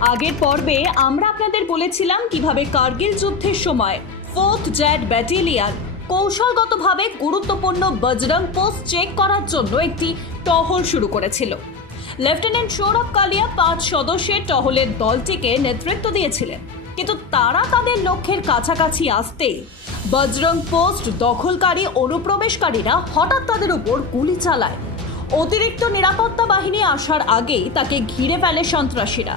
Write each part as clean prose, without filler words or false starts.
আগের পর্বে আমরা আপনাদের বলেছিলাম কিভাবে কার্গিল যুদ্ধের সময় 4th জেড ব্যাটালিয়ন কৌশলগতভাবে গুরুত্বপূর্ণ বজরং পোস্ট চেক করার জন্য একটি টহল শুরু করেছিল। লেফটেন্যান্ট সৌরভ কালিয়া 5 সদস্যের টহলের দলটিকে নেতৃত্ব দিয়েছিলেন, কিন্তু তারা তাদের লক্ষ্যের কাছাকাছি আসতেই বজরং পোস্ট দখলকারী অনুপ্রবেশকারীরা হঠাৎ তাদের উপর গুলি চালায়। অতিরিক্ত নিরাপত্তা বাহিনী আসার আগেই তাকে ঘিরে ফেলে সন্ত্রাসীরা।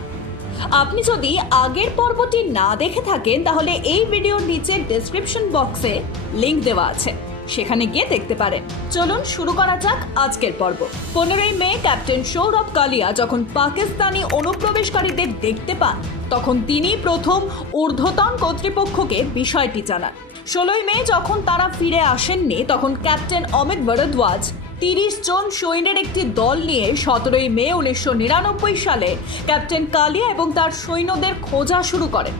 আপনি যদি আগের পর্বটি না দেখে থাকেন তাহলে এই ভিডিওর নিচে ডেসক্রিপশন বক্সে লিংক দেওয়া আছে, সেখানে গিয়ে দেখতে পারেন। চলুন শুরু করা যাক আজকের পর্ব। 15ই মে ক্যাপ্টেন সৌরভ কালিয়া যখন পাকিস্তানি অনুপ্রবেশকারীদের দেখতে পান তখন তিনি প্রথম ঊর্ধ্বতন কর্তৃপক্ষকে বিষয়টি জানান। 16ই মে যখন তারা ফিরে আসেননি তখন ক্যাপ্টেন অমিত ভরদ্বাজ 30 জন সৈন্যের একটি দল নিয়ে 17ই মে 1999 সালে ক্যাপ্টেন কালিয়া এবং তার সৈন্যদের খোঁজা শুরু করেন।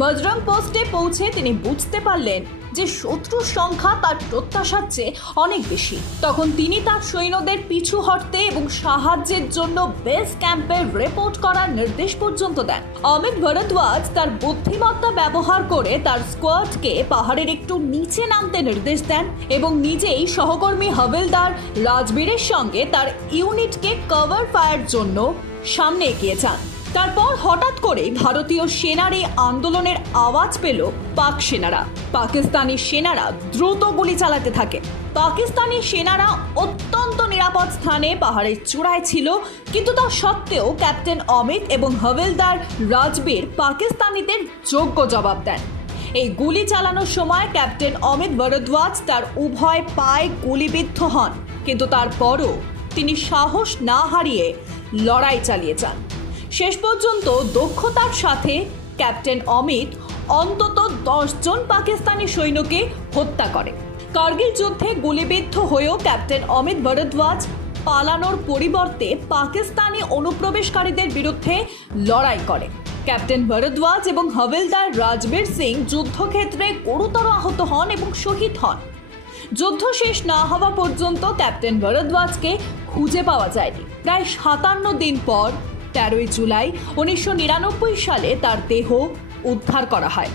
বজরং পোস্টে পৌঁছে তিনি বুঝতে পারলেন যে শত্রুর সংখ্যা তার প্রত্যাশার চেয়ে অনেক বেশি। তখন তিনি তার সৈন্যদের পিছু হটতে এবং সাহায্যের জন্য বেস ক্যাম্পে রিপোর্ট করার নির্দেশ পর্যন্ত দেন। অমিত ভরদ্বাজ তার বুদ্ধিমত্তা ব্যবহার করে তার স্কোয়াডকে পাহাড়ের একটু নিচে নামতে নির্দেশ দেন এবং নিজেই সহকর্মী হাবিলদার রাজবীরের সঙ্গে তার ইউনিটকে কভার ফায়ার জন্য সামনে এগিয়ে যান। তারপর হঠাৎ করে ভারতীয় সেনার এই আন্দোলনের আওয়াজ পেল পাক সেনারা। পাকিস্তানি সেনারা দ্রুত গুলি চালাতে থাকে। পাকিস্তানি সেনারা অত্যন্ত নিরাপদ স্থানে পাহাড়ের চূড়ায় ছিল, কিন্তু তা সত্ত্বেও ক্যাপ্টেন অমিত এবং হাবিলদার রাজবীর পাকিস্তানিদের যোগ্য জবাব দেন। এই গুলি চালানোর সময় ক্যাপ্টেন অমিত ভরদ্বাজ তার উভয় পায়ে গুলিবিদ্ধ হন, কিন্তু তারপরও তিনি সাহস না হারিয়ে লড়াই চালিয়ে যান। শেষ পর্যন্ত দক্ষতার সাথে ক্যাপ্টেন অমিত অন্তত 10 জন পাকিস্তানি সৈন্যকে হত্যা করে। কার্গিল যুদ্ধে গুলিবিদ্ধ হয়েও ক্যাপ্টেন অমিত ভরদ্বাজ পালানোর পরিবর্তে পাকিস্তানি অনুপ্রবেশকারীদের বিরুদ্ধে লড়াই করে। ক্যাপ্টেন ভরদ্বাজ এবং হাবিলদার রাজবীর সিং যুদ্ধক্ষেত্রে গুরুতর আহত হন এবং শহীদ হন। যুদ্ধ শেষ না হওয়া পর্যন্ত ক্যাপ্টেন ভরদ্বাজকে খুঁজে পাওয়া যায়নি। প্রায় 57 দিন পর 13ই জুলাই 1999 সালে তার দেহ উদ্ধার করা হয়।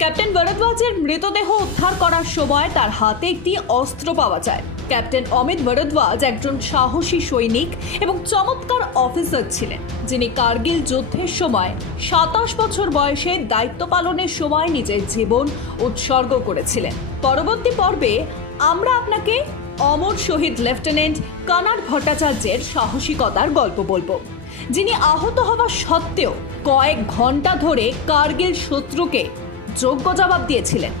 ক্যাপ্টেন ভরদ্বাজের মৃতদেহ উদ্ধার করার সময় তার হাতে একটি অস্ত্র পাওয়া যায়। ক্যাপ্টেন অমিত ভরদ্বাজ একজন সাহসী সৈনিক এবং চমৎকার অফিসার ছিলেন, যিনি কার্গিল যুদ্ধের সময় 27 বছর বয়সে দায়িত্ব পালনের সময় নিজের জীবন উৎসর্গ করেছিলেন। পরবর্তী পর্বে আমরা আপনাকে অমর শহীদ লেফটেন্যান্ট কানাড ভট্টাচার্যের সাহসিকতার গল্প বলবো, যিনি আহত হওয়া সত্ত্বেও কয়েক ঘন্টা ধরে কার্গিল শত্রুকে যোগ্য জবাব দিয়েছিলেন।